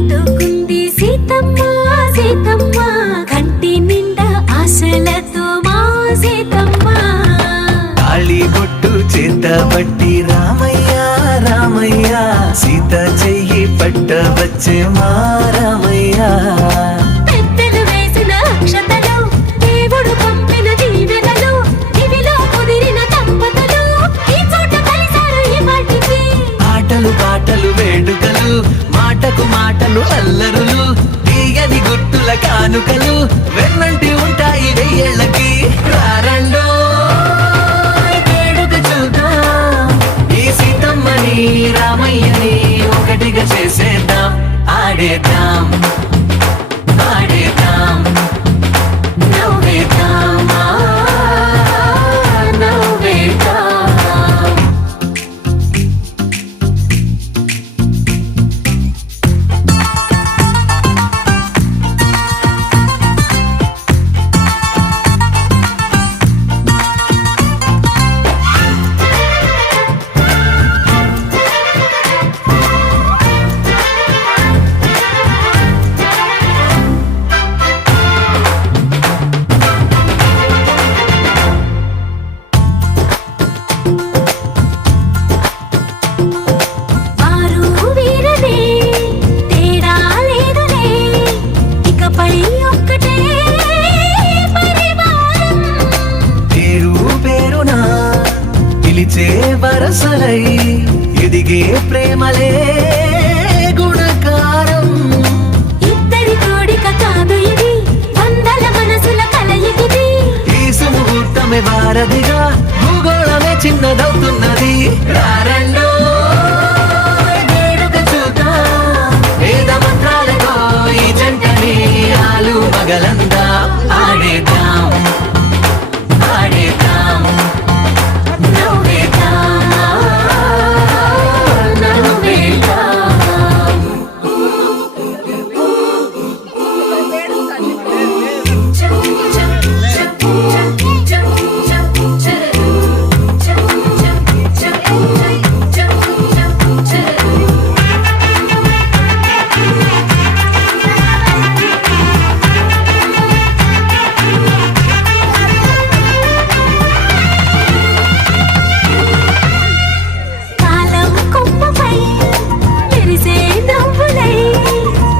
కట్టుకుంది సీతమ్మ సీతమ్మ కంటి నిండా ఆశలతో మా సీతమ్మ తాళి బొట్టు చేత పట్టి రామయ్య రామయ్య సీత చెయ్యి పట్ట వచ్చే మా రామయ్య పెద్దలు వేసిన అక్షతలు దేవుడు పంపిన దీవెనలు ఇవిలో కుదిరిన దంపతులు ఈ చోట కలిసారు ఈ వాటికి ఆటలు పాటలు వేడుకలు మాటకు మాటలు అల్లరులు తీయని గుర్తుల కానుకలు వెన్నంటి ఉంటాయి వెయ్యేళ్ళకి రారండో వేడుక చూద్దాం ఈ సీతమ్మని రామయ్యని ఒకటిగా చేసేద్దాం ఆడేద్దాం ఆడేద్దాం నవ్వేద్దాం నవ్వేద్దాం వారు వీరనే తేడా లేదులే ఇకపై ఒక్కటే పరివారం పేరు పేరునా పిలిచే వరసలై ఎదిగే ప్రేమలే గుణకారం ఇద్దరి కోడిక కాదు ఇది వందల మనసుల కలయికిది ఈ సుముహూర్తమే వారధిగా భూగోళమే చిన్నదవుతున్నది రారండో వేడుక చూద్దాం వేద మంత్రాలతో ఈ జంటని ఆలు మగలందా ఆడేద్దాం ఆడేద్దాం నవ్వేద్దాం నవ్వేద్దాం కాలం కొమ్మపై మెరిసే నవ్వులై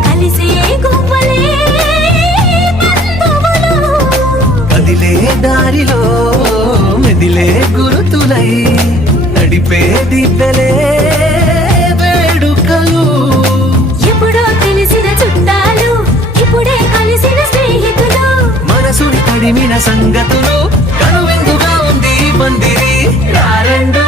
కలిసే గువ్వలే బంధువులు కదిలే దారిలో మెదిలే గురుతులై నడిపే దివ్యలే వేడుకలు ఎప్పుడో తెలిసిన చుట్టాలు ఇప్పుడే కలిసిన స్నేహితులు మనసుని తడిమిన సంగతులు కనువిందుగా ఉంది ఈ పందిరి రారండో